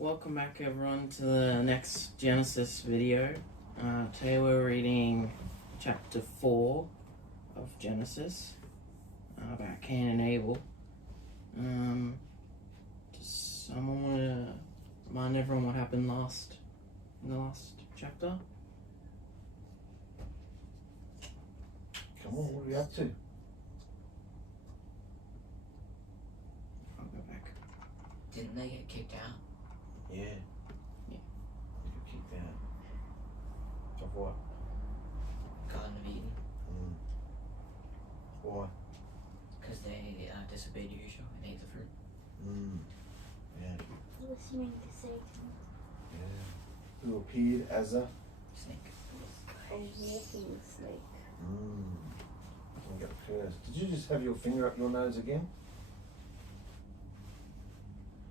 Welcome back everyone to the next Genesis video. Today we're reading chapter 4 of Genesis about Cain and Abel. Does someone want to remind everyone what happened in the last chapter? Come on, what are we up to? I'll go back. Didn't they get kicked out? Yeah. Yeah. You got kicked out. Of what? Garden of Eden. Why? Because they disobeyed Yeshua and ate the fruit. Yeah. Listening to Satan Yeah. Who appeared as a... Snake. and walking the snake. We got cursed. Did you just have your finger up your nose again?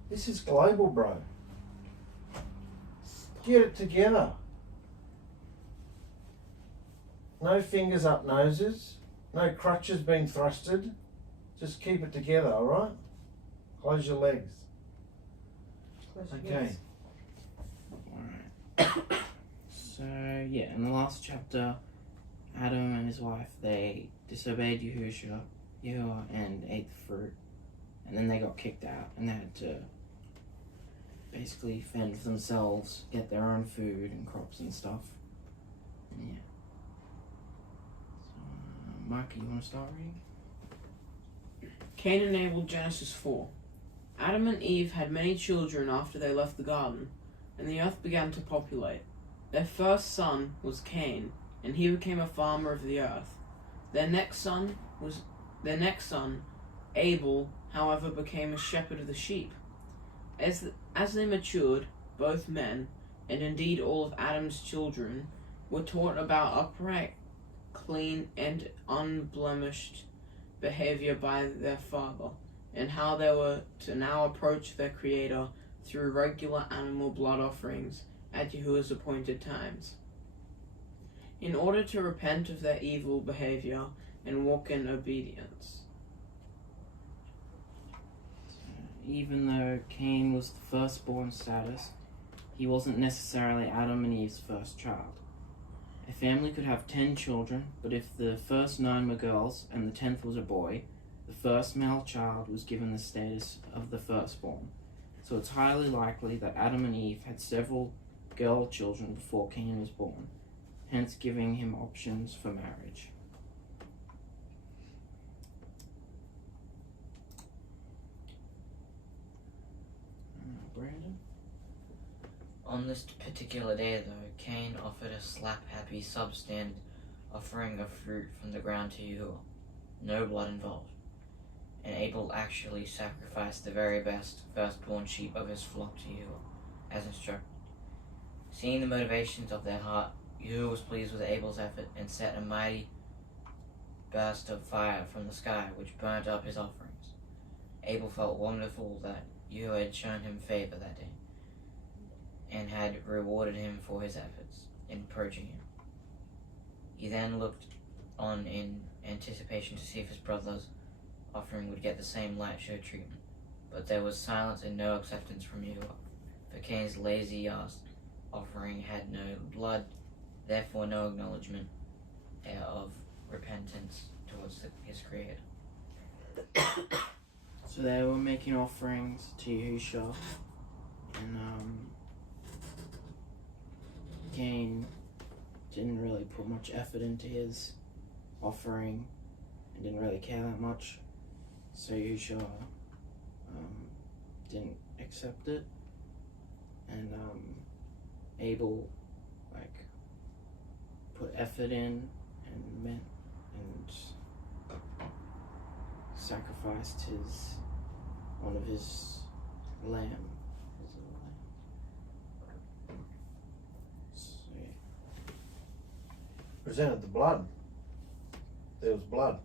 This is global, bro. Get it together. No fingers up noses. No crutches being thrusted. Just keep it together, alright? Close your legs. Okay. Alright. So, yeah, in the last chapter, Adam and his wife, they disobeyed Yahuwah and ate the fruit. And then they got kicked out and they had to basically fend for themselves, get their own food and crops and stuff. And yeah. So, Mike, you want to start reading? Cain and Abel, Genesis 4. Adam and Eve had many children after they left the garden, and the earth began to populate. Their first son was Cain, and he became a farmer of the earth. Their next son, Abel, however, became a shepherd of the sheep. As they matured, both men, and indeed all of Adam's children, were taught about upright, clean, and unblemished behavior by their father, and how they were to now approach their Creator through regular animal blood offerings at Yahuwah's appointed times. In order to repent of their evil behavior and walk in obedience. Even though Cain was the firstborn status, he wasn't necessarily Adam and Eve's first child. A family could have 10 children, but if the first 9 were girls and the 10th was a boy, the first male child was given the status of the firstborn. So it's highly likely that Adam and Eve had several girl children before Cain was born, hence giving him options for marriage. Brandon? On this particular day, though, Cain offered a slap-happy substandard offering of fruit from the ground to Yahuwah. No blood involved. And Abel actually sacrificed the very best firstborn sheep of his flock to Yahuwah, as instructed. Seeing the motivations of their heart, Yahuwah was pleased with Abel's effort and set a mighty burst of fire from the sky, which burnt up his offerings. Abel felt wonderful that Yahuwah had shown him favor that day, and had rewarded him for his efforts in purging him. He then looked on in anticipation to see if his brother's offering would get the same light-show treatment, but there was silence and no acceptance from Yahuwah, for Cain's lazy-ass offering had no blood, therefore no acknowledgement of repentance towards his Creator. So they were making offerings to Yahushua, and Cain didn't really put much effort into his offering and didn't really care that much, so Yahushua didn't accept it, and Abel put effort in and sacrificed one of his lamb. So, yeah. Presented the blood. There was blood.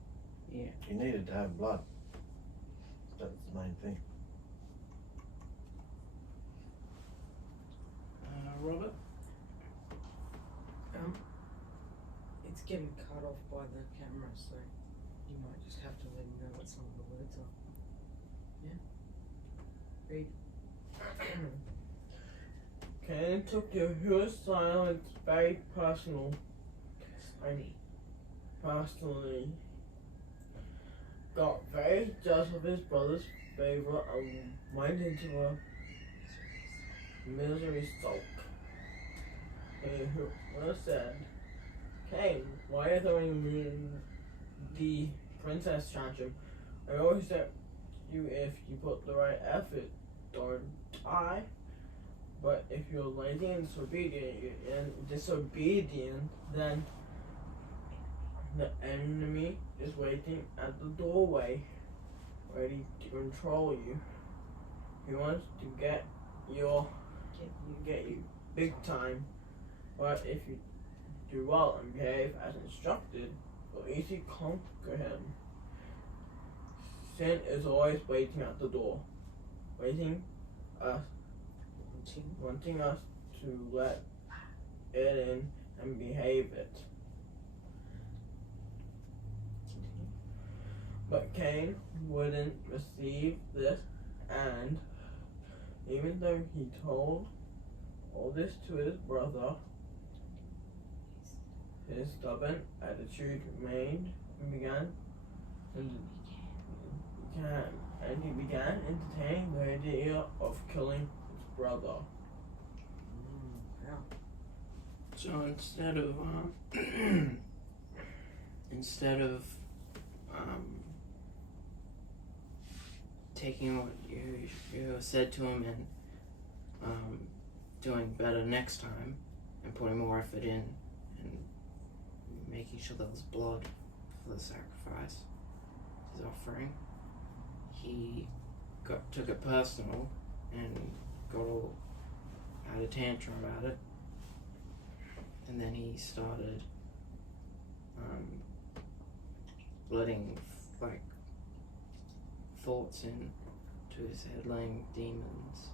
Yeah. You needed to have blood. That's the main thing. Robert? It's getting cut off by the camera, so you might just have to let me know what some of the words are. Yeah? Read. Cain took Yahuwah's silence very personally, got very jealous of his brother's favor, and went into a misery sulk. Yahuwah said, Cain, why are you throwing the princess tantrum? I always said you if you put the right effort, don't I? But if you're lazy and disobedient, then the enemy is waiting at the doorway, ready to control you. He wants to get you big time. But if you do well and behave as instructed, you'll easily conquer him. Sin is always waiting at the door, wanting us to let it in and behave it. But Cain wouldn't receive this, and even though he told all this to his brother, his stubborn attitude remained and he began entertaining the idea of killing his brother. So instead of taking what you said to him and doing better next time and putting more effort in and making sure there was blood for the sacrifice, his offering, he took it personal and had a tantrum about it, and then he started letting thoughts into his head, letting demons.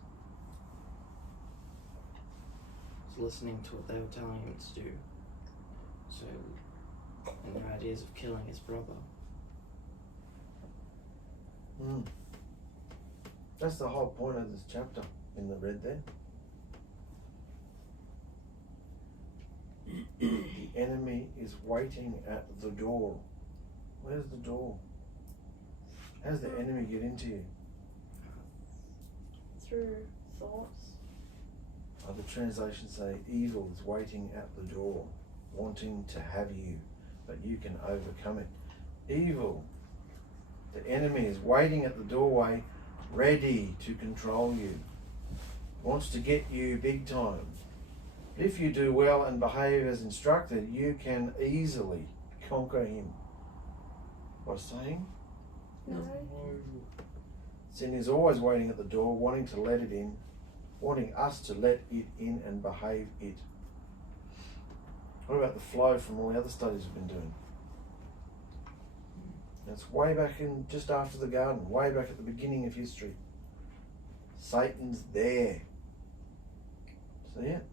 He was listening to what they were telling him to do. So, and the ideas of killing his brother. That's the whole point of this chapter in the red there. The enemy is waiting at the door. Where's the door? How does the enemy get into you? Through thoughts. Other translations say evil is waiting at the door, wanting to have you, but you can overcome it. Evil, the enemy is waiting at the doorway, ready to control you. Wants to get you big time. If you do well and behave as instructed, you can easily conquer him. What's saying? No. Sin is always waiting at the door, wanting to let it in, wanting us to let it in and behave it. What about the flow from all the other studies we've been doing? That's way back in, just after the garden, way back at the beginning of history. Satan's there. See it?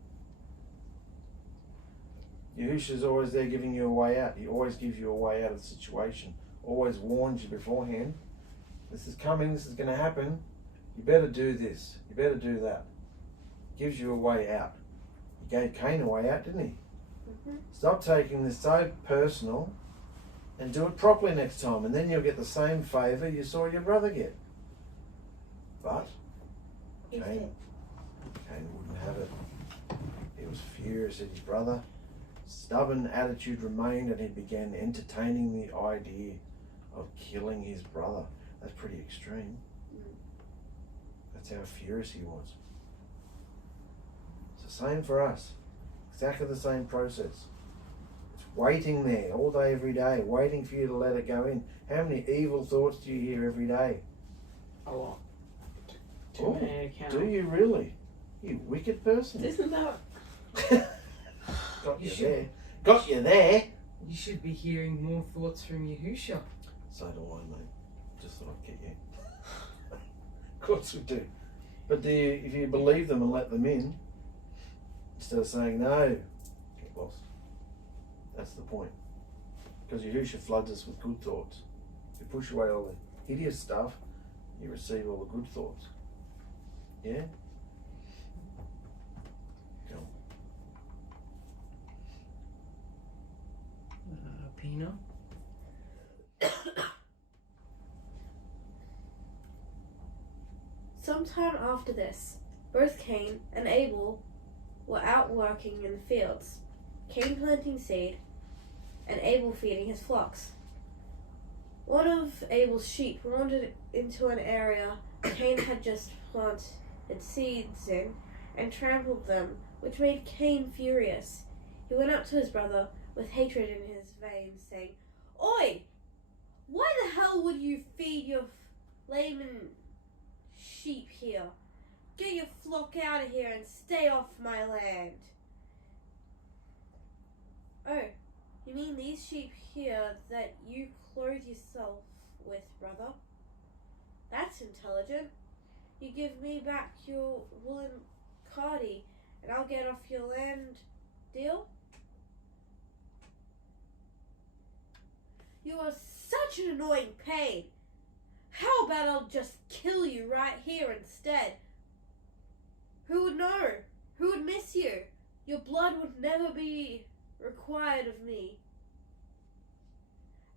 Yahushua's always there giving you a way out. He always gives you a way out of the situation. Always warns you beforehand. This is coming, this is going to happen. You better do this. You better do that. Gives you a way out. He gave Cain a way out, didn't he? Mm-hmm. Stop taking this so personal and do it properly next time, and then you'll get the same favour you saw your brother get. But Cain wouldn't have it. He was furious at his brother. Stubborn attitude remained, and he began entertaining the idea of killing his brother. That's pretty extreme. That's how furious he was. It's the same for us. Exactly the same process. It's waiting there all day, every day, waiting for you to let it go in. How many evil thoughts do you hear every day? A lot. Too many to count. Do you really? You wicked person. Isn't that? Got you there. Got you there. You should be hearing more thoughts from Yahushua. So do I, mate. Just thought I'd get you. Of course we do. But if you believe them and let them in, instead of saying no, get lost. That's the point. Because Yahushua floods us with good thoughts. You push away all the hideous stuff, you receive all the good thoughts. Yeah? Pina? Sometime after this, both Cain and Abel were out working in the fields, Cain planting seed and Abel feeding his flocks. One of Abel's sheep wandered into an area Cain had just planted seeds in and trampled them, which made Cain furious. He went up to his brother with hatred in his veins, saying, "Oi! Why the hell would you feed your lame sheep here? Get your flock out of here and stay off my land." "Oh, you mean these sheep here that you clothe yourself with, brother? That's intelligent. You give me back your woolen cardie and I'll get off your land. Deal?" "You are such an annoying pain. How about I'll just kill you right here instead? Who would know? Who would miss you? Your blood would never be required of me.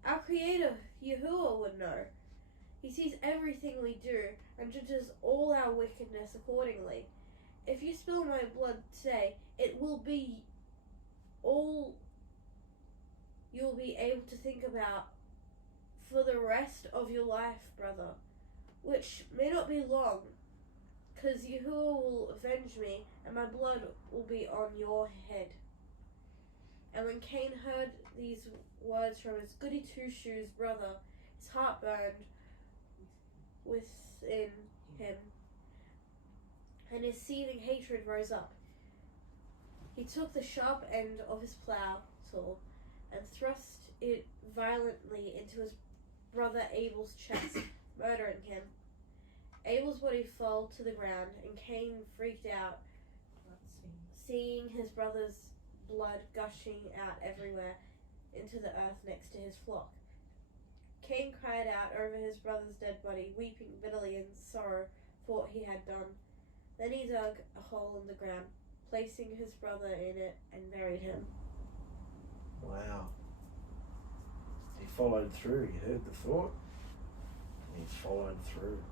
Our Creator, Yahuwah, would know. He sees everything we do and judges all our wickedness accordingly. If you spill my blood today, it will be all you'll be able to think about for the rest of your life, brother, which may not be long, because Yahuwah will avenge me and my blood will be on your head." And when Cain heard these words from his goody two-shoes brother, his heart burned within him, and his seething hatred rose up. He took the sharp end of his plough tool and thrust it violently into his brother Abel's chest, murdering him. Abel's body fell to the ground, and Cain freaked out, seeing his brother's blood gushing out everywhere into the earth next to his flock. Cain cried out over his brother's dead body, weeping bitterly in sorrow for what he had done. Then he dug a hole in the ground, placing his brother in it, and buried him. Wow. He followed through. He heard the thought, and he followed through.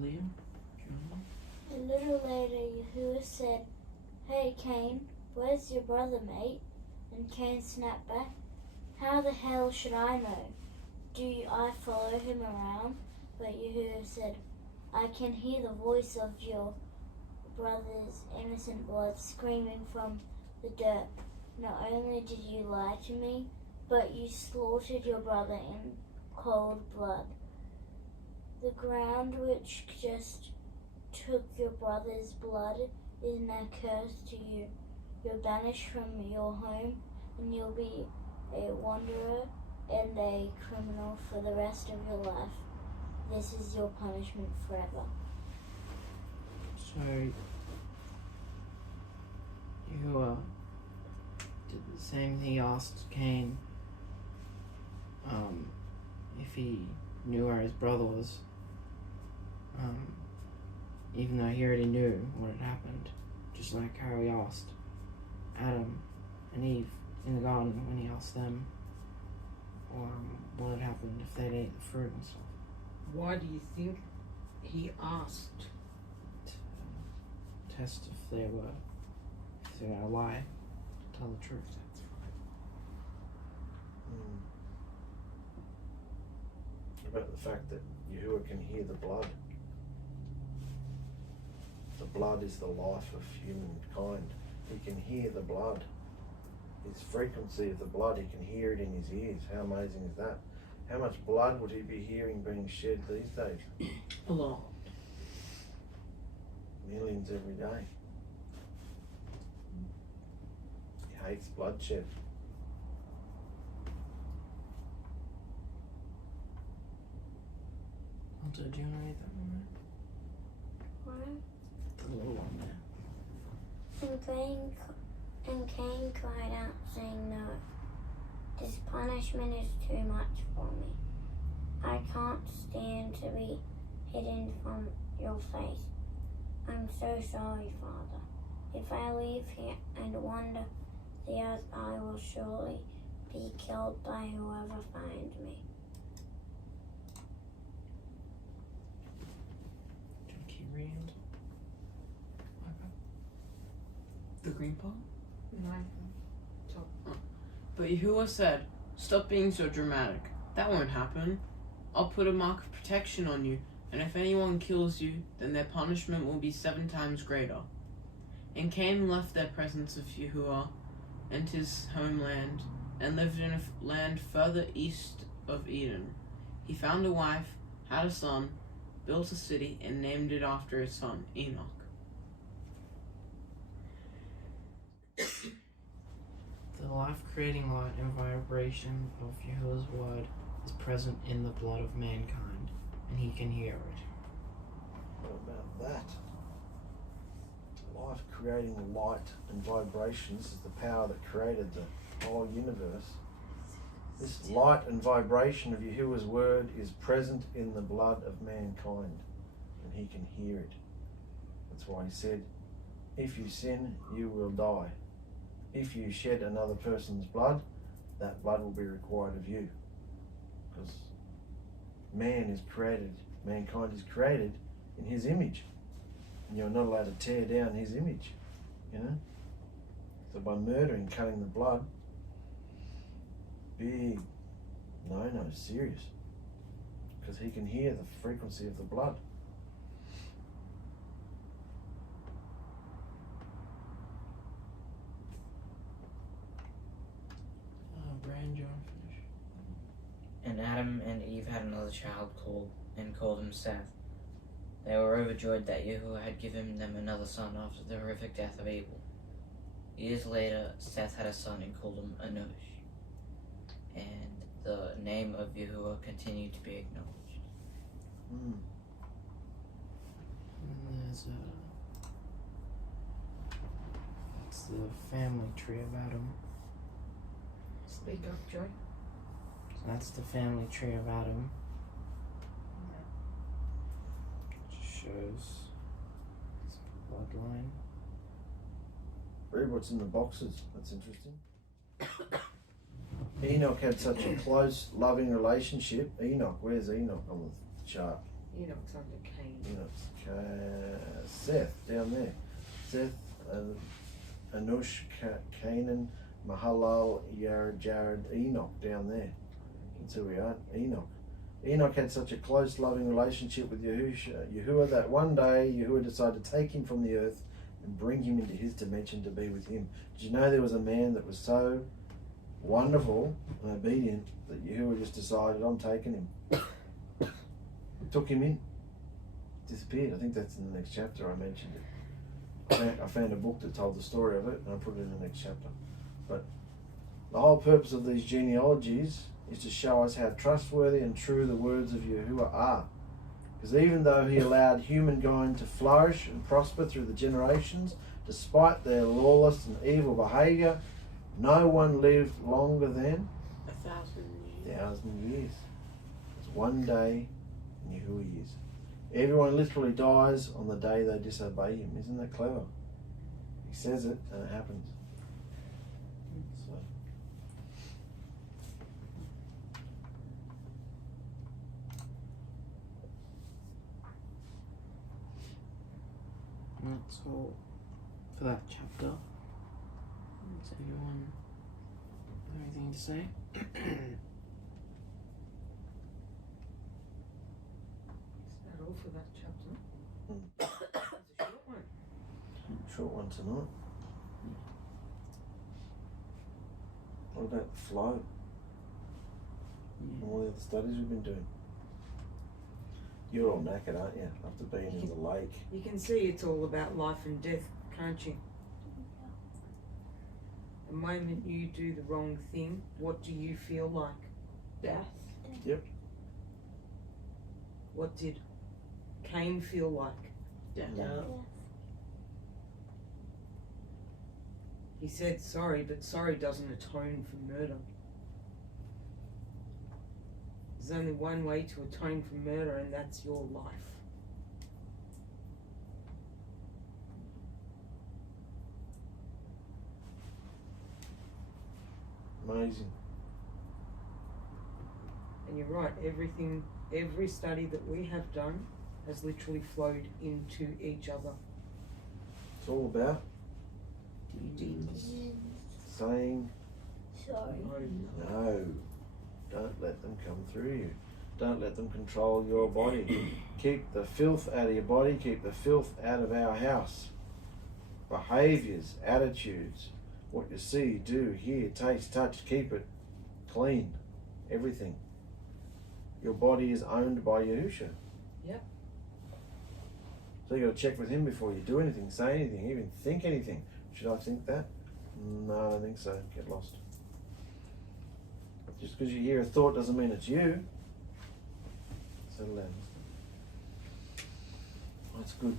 Liam? John? A little later, Yahuwah said, "Hey, Cain, where's your brother, mate?" And Cain snapped back, "How the hell should I know? Do I follow him around?" But Yahuwah said, "I can hear the voice of your brother's innocent blood screaming from the dirt. Not only did you lie to me, but you slaughtered your brother in cold blood. The ground which just took your brother's blood is now cursed to you. You're banished from your home, and you'll be a wanderer and a criminal for the rest of your life. This is your punishment forever." So, Yahuwah did the same thing. He asked Cain if he knew where his brother was, even though he already knew what had happened, just like how he asked Adam and Eve in the garden when he asked them what had happened if they'd ate the fruit and stuff. Why do you think he asked? To test if they were going to lie, tell the truth. That's right. About the fact that Yahuwah can hear the blood. The blood is the life of humankind. He can hear the blood. His frequency of the blood, he can hear it in his ears. How amazing is that? How much blood would he be hearing being shed these days? A lot. Millions every day. He hates bloodshed. Walter, do you want to read that one One. there? The little one there. And Cain cried out, saying, "No, this punishment is too much for me. I can't stand to be hidden from your face. I'm so sorry, Father. If I leave here and wander the earth, I will surely be killed by whoever finds me. Do you keep reading? The green part? No. Top. But Yahuwah said, "Stop being so dramatic. That won't happen. I'll put a mark of protection on you, and if anyone kills you, then their punishment will be 7 times greater." And Cain left their presence of Yahuwah and his homeland, and lived in a land further east of Eden. He found a wife, had a son, built a city, and named it after his son, Enoch. The life-creating light and vibration of Yahuwah's word is present in the blood of mankind, and he can hear it. What about that? Life creating light and vibrations is the power that created the whole universe. This light and vibration of Yahuwah's word is present in the blood of mankind, and he can hear it. That's why he said, if you sin, you will die. If you shed another person's blood, that blood will be required of you. Because mankind is created in his image. And you're not allowed to tear down his image, you know? So by murdering, cutting the blood, big no, serious. Because he can hear the frequency of the blood. Brian, do you want to finish? And Adam and Eve had another child called him Seth. They were overjoyed that Yahuwah had given them another son after the horrific death of Abel. Years later, Seth had a son and called him Enosh. And the name of Yahuwah continued to be acknowledged. Mm. And there's that's the family tree of Adam. Speak up, Joe. So that's the family tree of Adam. Which shows his bloodline. Read what's in the boxes. That's interesting. Enoch had such a close, loving relationship. Enoch, where's Enoch on the chart? Enoch's under Cain. Enoch's Seth, down there. Seth, Anush, Canaan, Mahalal, Jared, Enoch, down there. That's who we are, Enoch. Enoch had such a close, loving relationship with Yahuwah that one day Yahuwah decided to take him from the earth and bring him into his dimension to be with him. Did you know there was a man that was so wonderful and obedient that Yahuwah just decided, I'm taking him. Took him in. Disappeared. I think that's in the next chapter. I mentioned it. I found a book that told the story of it and I put it in the next chapter. But the whole purpose of these genealogies is to show us how trustworthy and true the words of Yahuwah are. Because even though he allowed humankind to flourish and prosper through the generations, despite their lawless and evil behaviour, no one lived longer than 1,000 years. It's one day in Yahuwah years. Everyone literally dies on the day they disobey him. Isn't that clever? He says it and it happens. So. And that's all for that chapter. Does everyone have anything to say? Is that all for that chapter? It's a short one. Short one tonight. What about the flow? And all the other studies we've been doing? You're all knackered, aren't you? After being in the lake. You can see it's all about life and death, can't you? The moment you do the wrong thing, what do you feel like? Death. Yep. What did Cain feel like? Death. He said sorry, but sorry doesn't atone for murder. There's only one way to atone for murder, and that's your life. Amazing. And you're right, every study that we have done has literally flowed into each other. It's all about saying Sorry. no. Don't let them come through you. Don't let them control your body. Keep the filth out of your body. Keep the filth out of our house. Behaviours, attitudes, what you see, do, hear, taste, touch, keep it clean. Everything. Your body is owned by Yahusha. Yep. So you got to check with him before you do anything, say anything, even think anything. Should I think that? No, I don't think so. Get lost. Just because you hear a thought doesn't mean it's you. Settle down. That's good.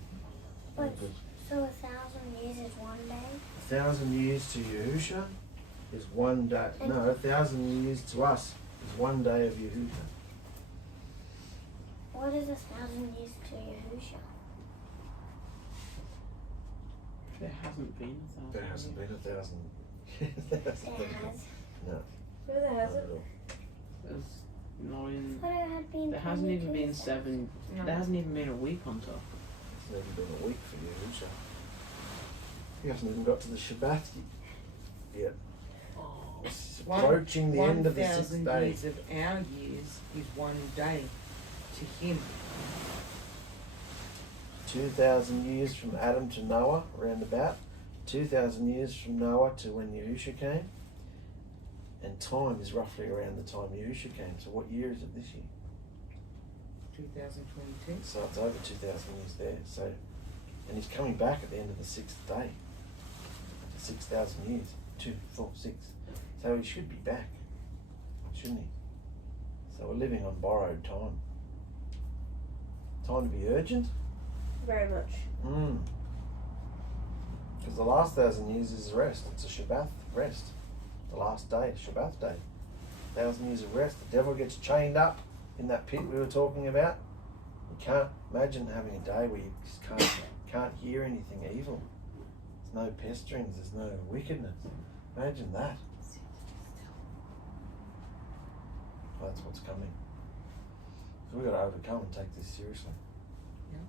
Very But- good. So 1,000 years is one day? 1,000 years to Yahusha is one day. No, 1,000 years to us is one day of Yahusha. What is 1,000 years to Yahusha? There hasn't been 1,000. There hasn't been 1,000. There has. No, there Not hasn't. at all. There's not in. But it had been There hasn't even 22,000. been 7. No. There hasn't even been a week on top. It's never been a week for Yahusha. He hasn't even got to the Shabbat yet. Oh. It's approaching the end of the 1,000 6th day. years of our years is one day to him. 2,000 years from Adam to Noah, round about. 2,000 years from Noah to when Yahusha came. And time is roughly around the time Yahusha came. So what year is it this year? 2022. So it's over 2,000 years there. So, and he's coming back at the end of the 6th day. 6,000 years. 2, 4, 6. So he should be back, shouldn't he? So we're living on borrowed time. Time to be urgent? Very much. Because the last 1,000 years is rest. It's a Shabbat rest. The last day, Shabbat day. 1,000 years of rest. The devil gets chained up in that pit we were talking about. You can't imagine having a day where you just can't hear anything evil. There's no pesterings, there's no wickedness. Imagine that. That's what's coming. So we've got to overcome and take this seriously. Yeah.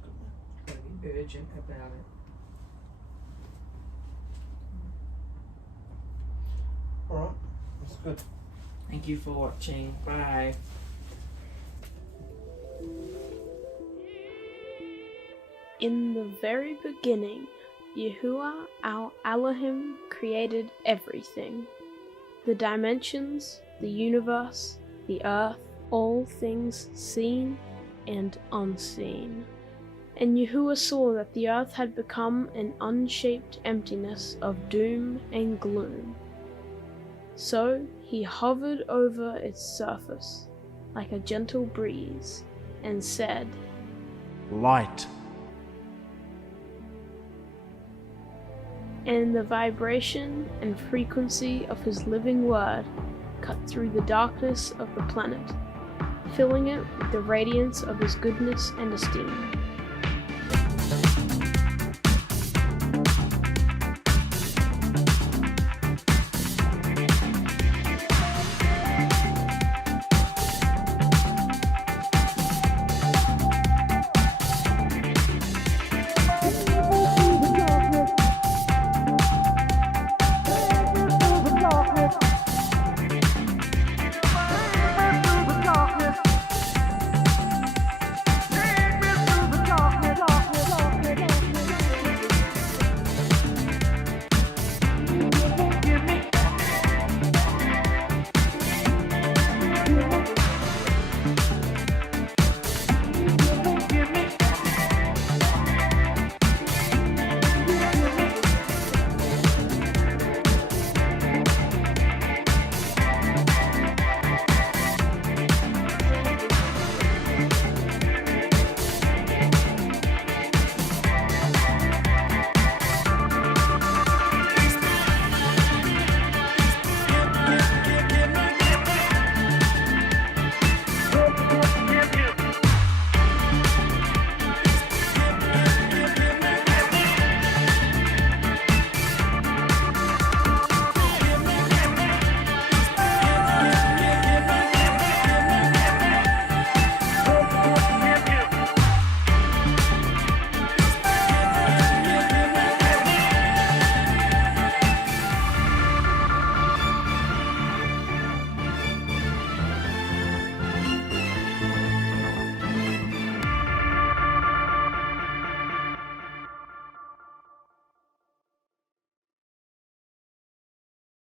Good, man. Gotta be urgent about it. Alright, that's good. Thank you for watching. Bye. In the very beginning, Yahuwah our Elohim created everything. The dimensions, the universe, the earth, all things seen and unseen. And Yahuwah saw that the earth had become an unshaped emptiness of doom and gloom. So he hovered over its surface like a gentle breeze and said, Light. And the vibration and frequency of his living word cut through the darkness of the planet, filling it with the radiance of his goodness and esteem.